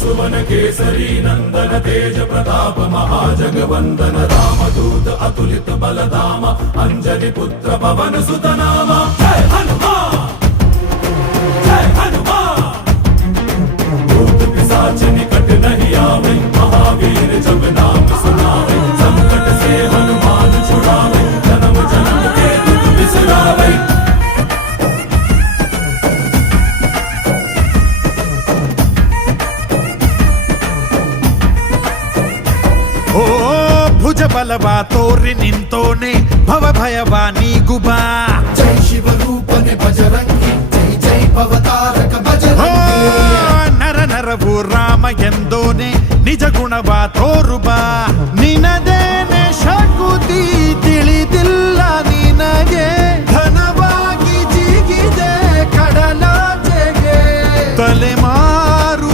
सुवन केसरी नंदन तेज प्रताप महाजगवंदन रामदूत अतुलित बलधाम अंजनी पुत्र पवन सुत नाम जय हनुमान जय हनुमान। भूत पिशाच निकट नहीं आवे महावीर जब नाम सुनावे संकट से हनुमान छुड़ावे जन्म जन्म के दुख बिसरावे। ಓ ಭುಜ ಬಲವಾ ತೋರಿ ನಿಂತೋನೆ ಭವ ಭಯವಾ ನೀಗುಬಾ ಜೈ ಶಿವರೂಪನೆ ಬಜರಂಗಿ ಜೈ ಜೈ ಭವತಾರಕ ಬಜರಂಗಿ ನರ ನರವು ರಾಮ ಎಂದೋನೆ ನಿಜ ಗುಣವಾ ತೋರುಬಾ ನಿನದೇ